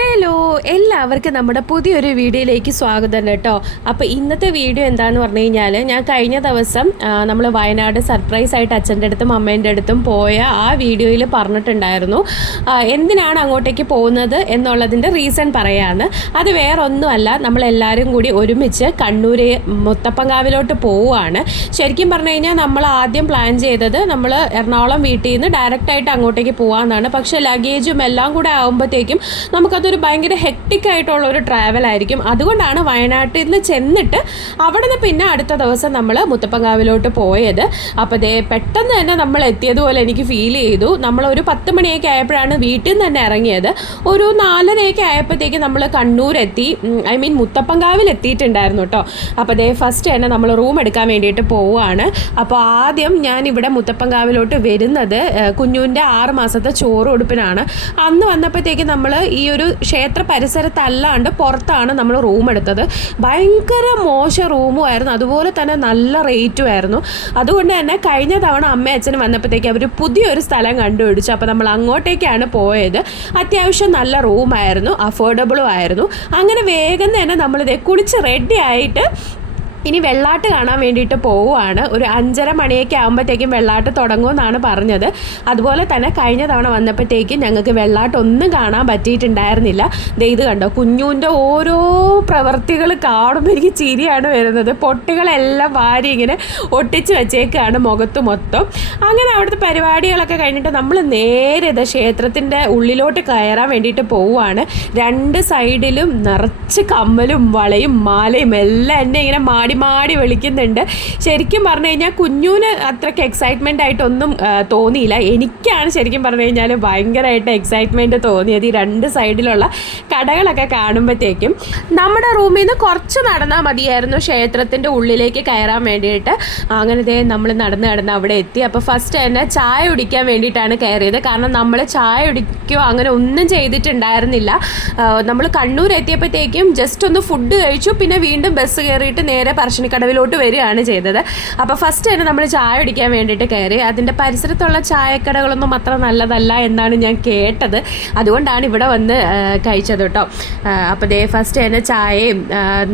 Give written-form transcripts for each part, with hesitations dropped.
Hello, എല്ലാവർക്കും നമ്മുടെ പുതിയൊരു വീഡിയോയിലേക്ക് സ്വാഗതം കേട്ടോ. അപ്പോൾ ഇന്നത്തെ വീഡിയോ എന്താണെന്ന് പറഞ്ഞു കഴിഞ്ഞാൽ, ഞാൻ കഴിഞ്ഞ ദിവസം നമ്മൾ വയനാട് സർപ്രൈസ് ആയിട്ട് അച്ഛൻ്റെ അടുത്തും അമ്മേൻ്റെ അടുത്തും പോയ ആ വീഡിയോയിൽ പറഞ്ഞിട്ടുണ്ടായിരുന്നു എന്തിനാണ് അങ്ങോട്ടേക്ക് പോകുന്നത് എന്നുള്ളതിൻ്റെ റീസൺ പറയാമെന്ന്. അത് വേറെ ഒന്നുമല്ല, നമ്മളെല്ലാവരും കൂടി ഒരുമിച്ച് കണ്ണൂർ മുത്തപ്പൻകാവിലോട്ട് പോവുകയാണ്. ശരിക്കും പറഞ്ഞു കഴിഞ്ഞാൽ നമ്മൾ ആദ്യം പ്ലാൻ ചെയ്തത് നമ്മൾ എറണാകുളം വീട്ടിൽ നിന്ന് ഡയറക്റ്റായിട്ട് അങ്ങോട്ടേക്ക് പോകാമെന്നാണ്. പക്ഷേ ലഗേജും എല്ലാം കൂടെ ആകുമ്പോഴത്തേക്കും നമുക്കതൊരു ഭയങ്കര ഹെക്ടിക് ആയിട്ടുള്ള ഒരു ട്രാവൽ ആയിരിക്കും. അതുകൊണ്ടാണ് വയനാട്ടിൽ നിന്ന് ചെന്നിട്ട് അവിടെ നിന്ന് പിന്നെ അടുത്ത ദിവസം നമ്മൾ മുത്തപ്പൻകാവിലോട്ട് പോയത്. അപ്പോൾ ദേ പെട്ടെന്ന് തന്നെ നമ്മൾ എത്തിയതുപോലെ എനിക്ക് ഫീൽ ചെയ്തു. നമ്മളൊരു 10 മണിയൊക്കെ ആയപ്പോഴാണ് വീട്ടിൽ നിന്ന് തന്നെ ഇറങ്ങിയത്. ഒരു 4:30 ആയപ്പോഴത്തേക്ക് നമ്മൾ കണ്ണൂരെത്തി, മുത്തപ്പൻകാവിൽ എത്തിയിട്ടുണ്ടായിരുന്നു കേട്ടോ. അപ്പോൾ ദേ ഫസ്റ്റ് തന്നെ നമ്മൾ റൂം എടുക്കാൻ വേണ്ടിയിട്ട് പോവുകയാണ്. അപ്പോൾ ആദ്യം ഞാൻ ഇവിടെ മുത്തപ്പൻകാവിലോട്ട് വരുന്നത് കുഞ്ഞുവിൻ്റെ 6 മാസത്തെ ചോറ് കൊടുപ്പിനാണ്. അന്ന് വന്നപ്പോഴത്തേക്ക് നമ്മൾ ഈ ഒരു ക്ഷേത്ര പരിസരത്തല്ലാണ്ട് പുറത്താണ് നമ്മൾ റൂം എടുത്തത്. ഭയങ്കര മോശം റൂമുമായിരുന്നു, അതുപോലെ തന്നെ നല്ല റേറ്റും ആയിരുന്നു. അതുകൊണ്ട് തന്നെ കഴിഞ്ഞ തവണ അമ്മയും അച്ഛനും വന്നപ്പോഴത്തേക്ക് അവർ പുതിയൊരു സ്ഥലം കണ്ടുപിടിച്ചു. അപ്പോൾ നമ്മൾ അങ്ങോട്ടേക്കാണ് പോയത്. അത്യാവശ്യം നല്ല റൂമായിരുന്നു, അഫോർഡബിളും ആയിരുന്നു. അങ്ങനെ വേഗം തന്നെ നമ്മളിതേ കുളിച്ച് റെഡി ആയിട്ട് ഇനി വെള്ളാട്ട് കാണാൻ വേണ്ടിയിട്ട് പോവുകയാണ്. ഒരു 5:30 മണിയൊക്കെ ആകുമ്പോഴത്തേക്കും വെള്ളാട്ട് തുടങ്ങുമെന്നാണ് പറഞ്ഞത്. അതുപോലെ തന്നെ കഴിഞ്ഞ തവണ വന്നപ്പോഴത്തേക്കും ഞങ്ങൾക്ക് വെള്ളാട്ടൊന്നും കാണാൻ പറ്റിയിട്ടുണ്ടായിരുന്നില്ല. ഇത് കണ്ടോ, കുഞ്ഞുവിൻ്റെ ഓരോ പ്രവൃത്തികൾ കാണുമ്പോൾ എനിക്ക് ചിരിയാണ് വരുന്നത്. പൊട്ടികളെല്ലാം വാരി ഇങ്ങനെ ഒട്ടിച്ച് വെച്ചേക്കാണ് മുഖത്ത് മൊത്തം. അങ്ങനെ അവിടുത്തെ പരിപാടികളൊക്കെ കഴിഞ്ഞിട്ട് നമ്മൾ നേരെ ക്ഷേത്രത്തിൻ്റെ ഉള്ളിലോട്ട് കയറാൻ വേണ്ടിയിട്ട് പോവുകയാണ്. 2 സൈഡിലും നിറച്ച് കമ്മലും വളയും മാലയും എല്ലാം എന്നെ ഇങ്ങനെ മാടി വിളിക്കുന്നുണ്ട്. ശരിക്കും പറഞ്ഞു കഴിഞ്ഞാൽ കുഞ്ഞുവിന് അത്രയ്ക്ക് എക്സൈറ്റ്മെൻ്റ് ആയിട്ടൊന്നും തോന്നിയില്ല. എനിക്കാണ് ശരിക്കും പറഞ്ഞു കഴിഞ്ഞാൽ ഭയങ്കരമായിട്ട് എക്സൈറ്റ്മെൻറ്റ് തോന്നിയത് ഈ 2 സൈഡിലുള്ള കടകളൊക്കെ കാണുമ്പോഴത്തേക്കും. നമ്മുടെ റൂമിൽ നിന്ന് കുറച്ച് നടന്നാൽ മതിയായിരുന്നു ക്ഷേത്രത്തിൻ്റെ ഉള്ളിലേക്ക് കയറാൻ വേണ്ടിയിട്ട്. അങ്ങനെ നമ്മൾ നടന്ന് അവിടെ എത്തി. അപ്പോൾ ഫസ്റ്റ് തന്നെ ചായ കുടിക്കാൻ വേണ്ടിയിട്ടാണ് കയറിയത്. കാരണം നമ്മൾ ചായ കുടിക്കുകയോ അങ്ങനെ ഒന്നും ചെയ്തിട്ടുണ്ടായിരുന്നില്ല. നമ്മൾ കണ്ണൂർ എത്തിയപ്പോഴത്തേക്കും ജസ്റ്റ് ഒന്ന് ഫുഡ് കഴിച്ചു, പിന്നെ വീണ്ടും ബസ് കയറിയിട്ട് നേരെ പറശ്ശിനിക്കടവിലോട്ട് വരികയാണ് ചെയ്തത്. അപ്പോൾ ഫസ്റ്റ് തന്നെ നമ്മൾ ചായ കുടിക്കാൻ വേണ്ടിയിട്ട് കയറി. അതിൻ്റെ പരിസരത്തുള്ള ചായക്കടകളൊന്നും അത്ര നല്ലതല്ല എന്നാണ് ഞാൻ കേട്ടത്. അതുകൊണ്ടാണ് ഇവിടെ വന്ന് കഴിച്ചത് കേട്ടോ. അപ്പോൾ ദേ ഫസ്റ്റ് തന്നെ ചായയും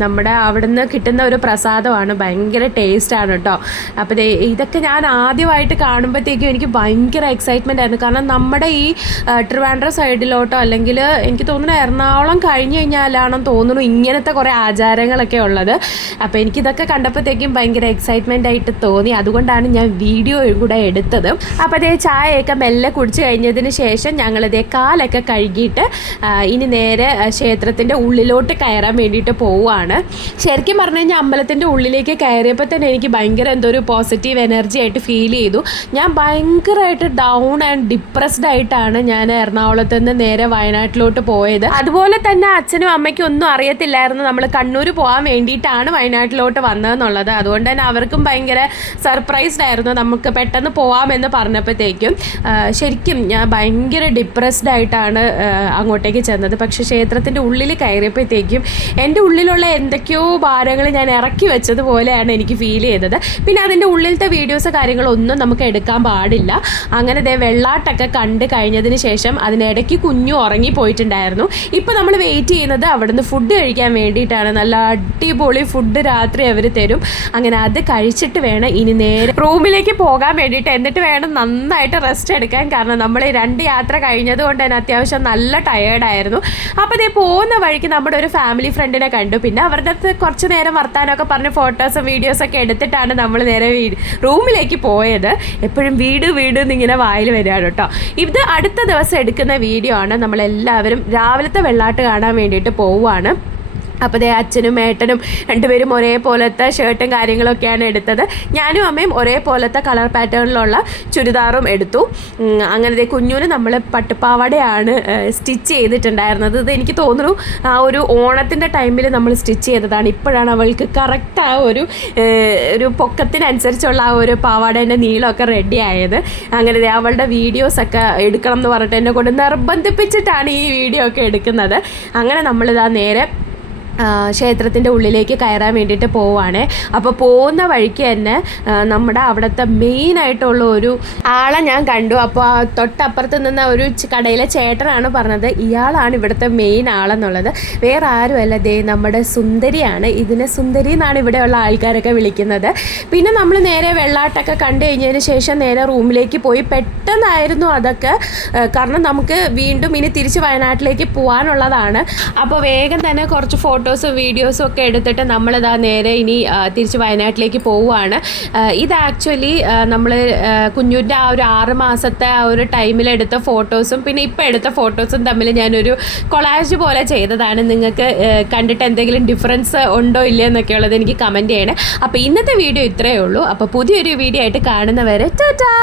നമ്മുടെ അവിടെ നിന്ന് കിട്ടുന്ന ഒരു പ്രസാദമാണ്, ഭയങ്കര ടേസ്റ്റാണ് കേട്ടോ. അപ്പോൾ ദേ ഇതൊക്കെ ഞാൻ ആദ്യമായിട്ട് കാണുമ്പോഴത്തേക്കും എനിക്ക് ഭയങ്കര എക്സൈറ്റ്മെൻ്റ് ആയിരുന്നു. കാരണം നമ്മുടെ ഈ ട്രിവാൻഡ്രം സൈഡിലോട്ടോ അല്ലെങ്കിൽ എനിക്ക് തോന്നുന്നു എറണാകുളം കഴിഞ്ഞ് കഴിഞ്ഞാലാണെന്ന് തോന്നുന്നു ഇങ്ങനത്തെ കുറേ ആചാരങ്ങളൊക്കെ ഉള്ളത്. അപ്പോൾ എനിക്കിതൊക്കെ കണ്ടപ്പോഴത്തേക്കും ഭയങ്കര എക്സൈറ്റ്മെൻ്റ് ആയിട്ട് തോന്നി. അതുകൊണ്ടാണ് ഞാൻ വീഡിയോ കൂടെ എടുത്തത്. അപ്പോൾ അതേ ചായയൊക്കെ മെല്ലെ കുടിച്ച് കഴിഞ്ഞതിന് ശേഷം ഞങ്ങളിതേ കാലൊക്കെ കഴുകിയിട്ട് ഇനി നേരെ ക്ഷേത്രത്തിൻ്റെ ഉള്ളിലോട്ട് കയറാൻ വേണ്ടിയിട്ട് പോവുകയാണ്. ശരിക്കും പറഞ്ഞു കഴിഞ്ഞാൽ അമ്പലത്തിൻ്റെ ഉള്ളിലേക്ക് കയറിയപ്പോൾ തന്നെ എനിക്ക് ഭയങ്കര എന്തോ ഒരു പോസിറ്റീവ് എനർജി ആയിട്ട് ഫീൽ ചെയ്തു. ഞാൻ ഭയങ്കരമായിട്ട് ഡൗൺ ആൻഡ് ഡിപ്രസ്ഡ് ആയിട്ടാണ് ഞാൻ എറണാകുളത്ത് നിന്ന് നേരെ വയനാട്ടിലോട്ട് പോയത്. അതുപോലെ തന്നെ അച്ഛനും അമ്മയ്ക്കും ഒന്നും അറിയത്തില്ലായിരുന്നു നമ്മൾ കണ്ണൂർ പോകാൻ വേണ്ടിയിട്ടാണ് വയനാട്ടിലോട്ട് വന്നതെന്നുള്ളത്. അതുകൊണ്ട് തന്നെ അവർക്കും ഭയങ്കര സർപ്രൈസ്ഡ് ആയിരുന്നു നമുക്ക് പെട്ടെന്ന് പോകാമെന്ന് പറഞ്ഞപ്പോഴത്തേക്കും. ശരിക്കും ഞാൻ ഭയങ്കര ഡിപ്രസ്ഡ് ആയിട്ടാണ് അങ്ങോട്ടേക്ക് ചെന്നത്. പക്ഷേ ക്ഷേത്രത്തിൻ്റെ ഉള്ളിൽ കയറിയപ്പോഴത്തേക്കും എൻ്റെ ഉള്ളിലുള്ള എന്തൊക്കെയോ ഭാരങ്ങൾ ഞാൻ ഇറക്കി വെച്ചതുപോലെയാണ് എനിക്ക് ഫീൽ ചെയ്തത്. പിന്നെ അതിൻ്റെ ഉള്ളിലത്തെ വീഡിയോസ് കാര്യങ്ങളൊന്നും നമുക്ക് എടുക്കാൻ പാടില്ല. അങ്ങനെ ദേ വെള്ളാട്ടൊക്കെ കണ്ട് കഴിഞ്ഞതിന് ശേഷം അതിനിടയ്ക്ക് കുഞ്ഞു ഉറങ്ങിപ്പോയിട്ടുണ്ടായിരുന്നു. ഇപ്പോൾ നമ്മൾ വെയിറ്റ് ചെയ്യുന്നത് അവിടുന്ന് ഫുഡ് കഴിക്കാൻ വേണ്ടിയിട്ടാണ്. നല്ല അടിപൊളി ഫുഡ് രാത്രി അവർ തരും. അങ്ങനെ അത് കഴിച്ചിട്ട് വേണം ഇനി നേരെ റൂമിലേക്ക് പോകാൻ വേണ്ടിയിട്ട്. എന്നിട്ട് വേണം നന്നായിട്ട് റെസ്റ്റ് എടുക്കാൻ. കാരണം നമ്മൾ 2 യാത്ര കഴിഞ്ഞത് കൊണ്ട് തന്നെ അത്യാവശ്യം നല്ല ടയേർഡായിരുന്നു. അപ്പോൾ ഇതേ പോകുന്ന വഴിക്ക് നമ്മുടെ ഒരു ഫാമിലി ഫ്രണ്ടിനെ കണ്ടു. പിന്നെ അവരുടെ അടുത്ത് കുറച്ച് നേരം വർത്താനമൊക്കെ പറഞ്ഞ് ഫോട്ടോസും വീഡിയോസൊക്കെ എടുത്തിട്ടാണ് നമ്മൾ നേരെ റൂമിലേക്ക് പോയത്. എപ്പോഴും വീട് എന്നിങ്ങനെ വായിൽ വരികയാണ് കേട്ടോ. ഇത് അടുത്ത ദിവസം എടുക്കുന്ന വീഡിയോ ആണ്. നമ്മളെല്ലാവരും രാവിലത്തെ വെള്ളാട്ട് കാണാൻ വേണ്ടിയിട്ട് പോവുകയാണ്. അപ്പോൾ ദേ അച്ഛനും ഏട്ടനും 2 പേരും ഒരേപോലത്തെ ഷർട്ടും കാര്യങ്ങളൊക്കെയാണ് എടുത്തത്. ഞാനും അമ്മയും ഒരേപോലത്തെ കളർ പാറ്റേണിലുള്ള ചുരിദാറും എടുത്തു. അങ്ങനെ ദേ കുഞ്ഞുവിന് നമ്മൾ പട്ടുപ്പാവാടയാണ് സ്റ്റിച്ച് ചെയ്തിട്ടുണ്ടായിരുന്നത്. ഇത് എനിക്ക് തോന്നുന്നു ആ ഒരു ഓണത്തിൻ്റെ ടൈമിൽ നമ്മൾ സ്റ്റിച്ച് ചെയ്തതാണ്. ഇപ്പോഴാണ് അവൾക്ക് കറക്റ്റ് ആ ഒരു പൊക്കത്തിനനുസരിച്ചുള്ള ആ ഒരു പാവാടേൻ്റെ നീളമൊക്കെ റെഡി ആയത്. അങ്ങനെ ദേ അവളുടെ വീഡിയോസൊക്കെ എടുക്കണം എന്ന് പറഞ്ഞിട്ട് എന്നെ കൊണ്ട് നിർബന്ധിപ്പിച്ചിട്ടാണ് ഈ വീഡിയോ ഒക്കെ എടുക്കുന്നത്. അങ്ങനെ നമ്മളിതാ നേരെ ക്ഷേത്രത്തിൻ്റെ ഉള്ളിലേക്ക് കയറാൻ വേണ്ടിയിട്ട് പോവുകയാണ്. അപ്പോൾ പോകുന്ന വഴിക്ക് തന്നെ നമ്മുടെ അവിടുത്തെ മെയിനായിട്ടുള്ള ഒരു ആളെ ഞാൻ കണ്ടു. അപ്പോൾ തൊട്ടപ്പുറത്ത് നിന്ന ഒരു കടയിലെ ചേട്ടനാണ് പറഞ്ഞത് ഇയാളാണ് ഇവിടുത്തെ മെയിൻ ആളെന്നുള്ളത്. വേറെ ആരുമല്ല, ദേ നമ്മുടെ സുന്ദരിയാണ്. ഇതിനെ സുന്ദരി എന്നാണ് ഇവിടെയുള്ള ആൾക്കാരൊക്കെ വിളിക്കുന്നത്. പിന്നെ നമ്മൾ നേരെ വെള്ളാട്ടൊക്കെ കണ്ടു കഴിഞ്ഞതിന് ശേഷം നേരെ റൂമിലേക്ക് പോയി. പെട്ടെന്നായിരുന്നു അതൊക്കെ, കാരണം നമുക്ക് വീണ്ടും ഇനി തിരിച്ച് വയനാട്ടിലേക്ക് പോകാനുള്ളതാണ്. അപ്പോൾ വേഗം തന്നെ കുറച്ച് ഫോട്ടോസും വീഡിയോസും ഒക്കെ എടുത്തിട്ട് നമ്മളിതാ നേരെ ഇനി തിരിച്ച് വയനാട്ടിലേക്ക് പോവുകയാണ്. ഇത് ആക്ച്വലി നമ്മൾ കുഞ്ഞുൻ്റെ ആ ഒരു 6 മാസത്തെ ആ ഒരു ടൈമിലെടുത്ത ഫോട്ടോസും പിന്നെ ഇപ്പോൾ എടുത്ത ഫോട്ടോസും തമ്മിൽ ഞാനൊരു കൊളാജ് പോലെ ചെയ്തതാണ്. നിങ്ങൾക്ക് കണ്ടിട്ട് എന്തെങ്കിലും ഡിഫറൻസ് ഉണ്ടോ ഇല്ലയോ എന്നൊക്കെ ഉള്ളത് എനിക്ക് കമൻറ്റ് ചെയ്യണേ. അപ്പോൾ ഇന്നത്തെ വീഡിയോ ഇത്രയേ ഉള്ളൂ. അപ്പോൾ പുതിയൊരു വീഡിയോ ആയിട്ട് കാണുന്നവരെ ടാറ്റാ.